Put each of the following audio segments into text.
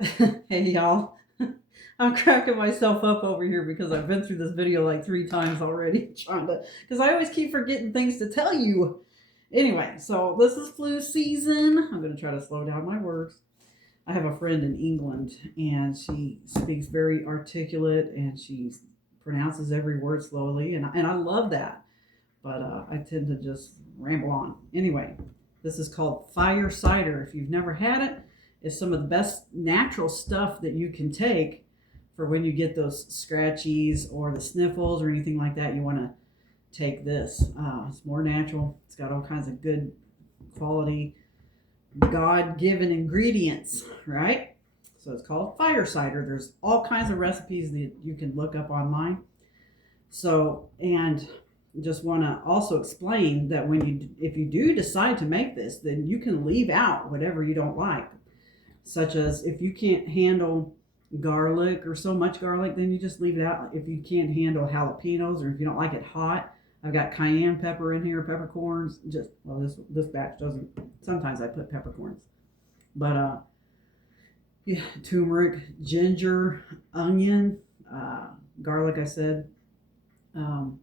Hey y'all, I'm cracking myself up over here because I've been through this video like 3 times already trying to, because I always keep forgetting things to tell you. Anyway, so this is flu season. I'm going to try to slow down my words. I have a friend in England and she speaks very articulate and she pronounces every word slowly, and I love that. But I tend to just ramble on. Anyway, this is called fire cider. If you've never had it, it's some of the best natural stuff that you can take for when you get those scratchies or the sniffles or anything like that. You want to take this. It's more natural. It's got all kinds of good quality, God given ingredients, right? So it's called fire cider. There's all kinds of recipes that you can look up online. So, and just want to also explain that if you do decide to make this, then you can leave out whatever you don't like, such as if you can't handle garlic or so much garlic, then you just leave it out. If you can't handle jalapenos or if you don't like it hot, I've got cayenne pepper in here, peppercorns. Just well, this batch doesn't. Sometimes I put peppercorns, but yeah, turmeric, ginger, onion, garlic. I said um,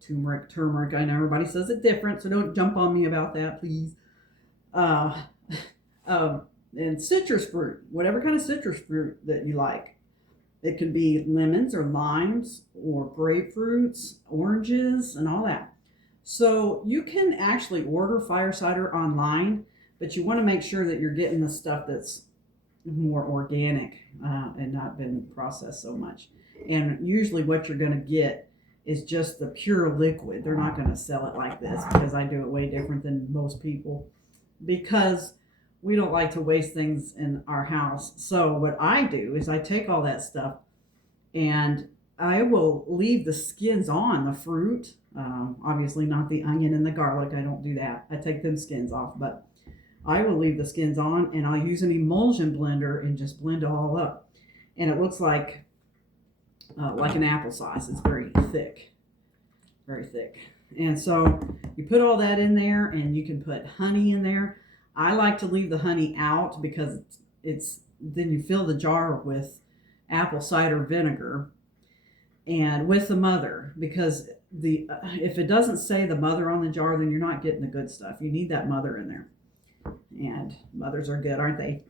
turmeric. I know everybody says it different, so don't jump on me about that, please. Uh, um, and citrus fruit, whatever kind of citrus fruit that you like. It could be lemons or limes or grapefruits, oranges, and all that. So you can actually order fire cider online, but you want to make sure that you're getting the stuff that's more organic and not been processed so much. And usually, what you're going to get is just the pure liquid. They're not going to sell it like this because I do it way different than most people because we don't like to waste things in our house. So, what I do is I take all that stuff and I will leave the skins on the fruit. Obviously, not the onion and the garlic. I don't do that. I take them skins off, but I will leave the skins on and I'll use an emulsion blender and just blend it all up. And it looks like an applesauce. It's very thick, very thick. And so you put all that in there and you can put honey in there. I like to leave the honey out because it's then you fill the jar with apple cider vinegar and with the mother because the if it doesn't say the mother on the jar, then you're not getting the good stuff. You need that mother in there. And mothers are good, aren't they?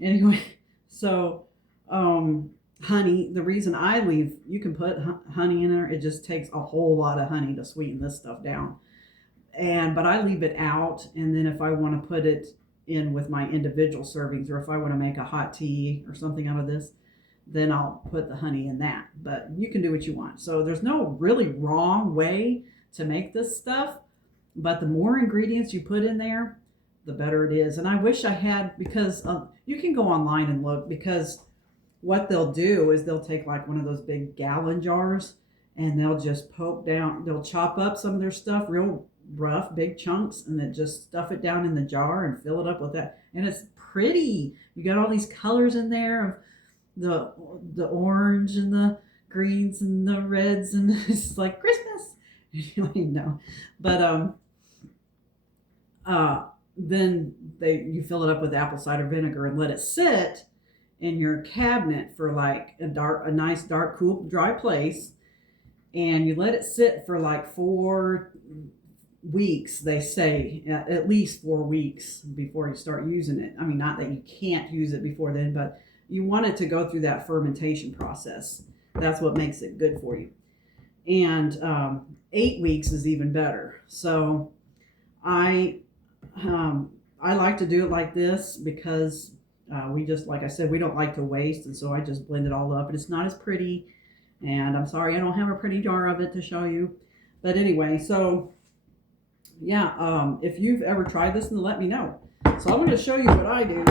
Anyway, so honey, the reason I leave, you can put honey in there. It just takes a whole lot of honey to sweeten this stuff down. But I leave it out, and then if I want to put it in with my individual servings, or if I want to make a hot tea or something out of this, then I'll put the honey in that. But you can do what you want. So there's no really wrong way to make this stuff, but the more ingredients you put in there, the better it is. And I wish I had, because you can go online and look, because what they'll do is they'll take like one of those big gallon jars and they'll just they'll chop up some of their stuff real rough, big chunks, and then just stuff it down in the jar and fill it up with that. And it's pretty. You got all these colors in there of the orange and the greens and the reds, and it's like Christmas. You don't even know. But then you fill it up with apple cider vinegar and let it sit in your cabinet for like a nice dark cool dry place, and you let it sit for like 4 weeks. They say at least 4 weeks before you start using it. I mean, not that you can't use it before then, but you want it to go through that fermentation process. That's what makes it good for you. And 8 weeks is even better. So I I like to do it like this because we just, like I said, we don't like to waste, and so I just blend it all up, and it's not as pretty. And I'm sorry I don't have a pretty jar of it to show you, but anyway, so yeah, if you've ever tried this, then let me know. So I'm going to show you what I do.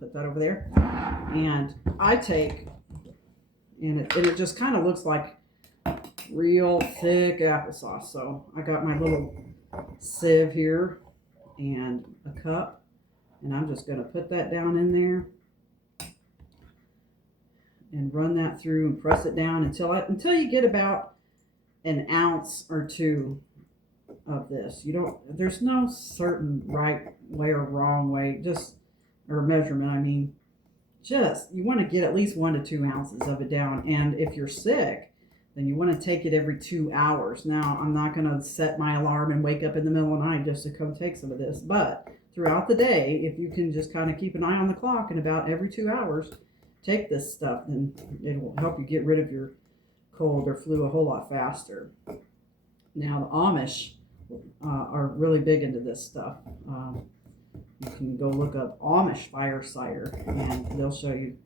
Put that over there, and I take, and it just kind of looks like real thick applesauce. So I got my little sieve here and a cup, and I'm just going to put that down in there and run that through and press it down until you get about an ounce or two of this. There's no certain right way or wrong way, just or measurement. I mean, you want to get at least 1 to 2 ounces of it down. And if you're sick, then you want to take it every 2 hours. Now, I'm not going to set my alarm and wake up in the middle of the night just to come take some of this. But throughout the day, if you can just kind of keep an eye on the clock and about every 2 hours, take this stuff, then it will help you get rid of your cold or flu a whole lot faster. Now, the Amish are really big into this stuff. You can go look up Amish fire cider, and they'll show you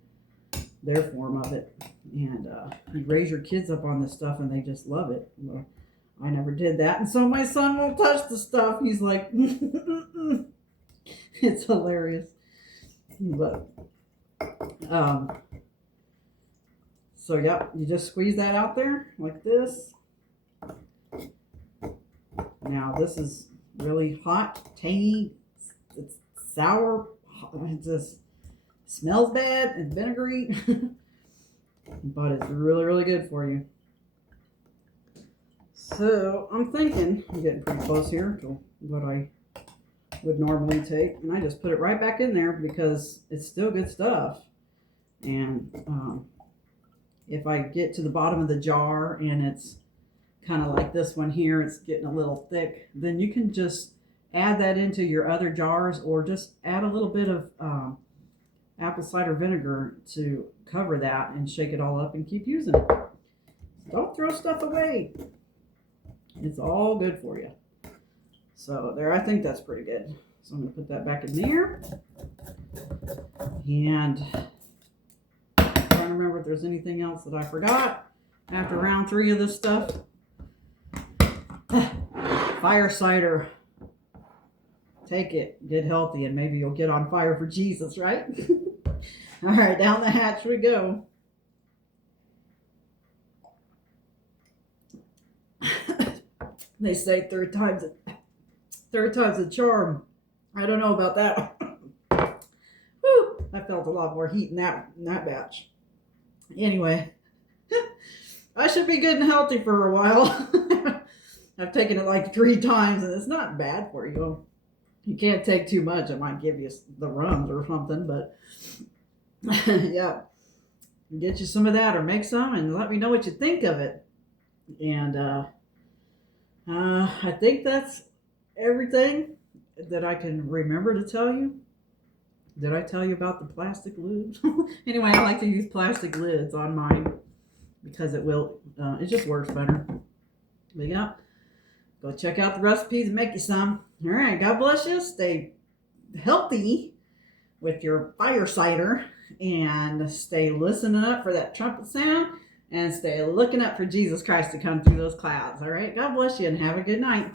their form of it. And you raise your kids up on this stuff, and they just love it. Well, I never did that, and so my son won't touch the stuff. He's like, it's hilarious. But so yeah, you just squeeze that out there like this. Now this is really hot, tangy, it's sour, it just smells bad and vinegary, but it's really, really good for you. So I'm thinking, I'm getting pretty close here to what I would normally take, and I just put it right back in there because it's still good stuff. And if I get to the bottom of the jar and it's kind of like this one here, it's getting a little thick, then you can just add that into your other jars, or just add a little bit of apple cider vinegar to cover that and shake it all up and keep using it. Don't throw stuff away. It's all good for you. So there, I think that's pretty good. So I'm going to put that back in there. And I'm trying to remember if there's anything else that I forgot after round 3 of this stuff. Fire cider. Take it, get healthy, and maybe you'll get on fire for Jesus, right? All right, down the hatch we go. They say third time's a charm. I don't know about that. Whew, I felt a lot more heat in that batch. Anyway, I should be good and healthy for a while. I've taken it like 3 times, and it's not bad for you. You can't take too much. It might give you the runs or something, but yeah. Get you some of that or make some and let me know what you think of it. And I think that's everything that I can remember to tell you. Did I tell you about the plastic lids? Anyway, I like to use plastic lids on mine because it just works better. But yeah, go check out the recipes and make you some. All right, God bless you. Stay healthy with your fire cider, and stay listening up for that trumpet sound, and stay looking up for Jesus Christ to come through those clouds. All right, God bless you and have a good night.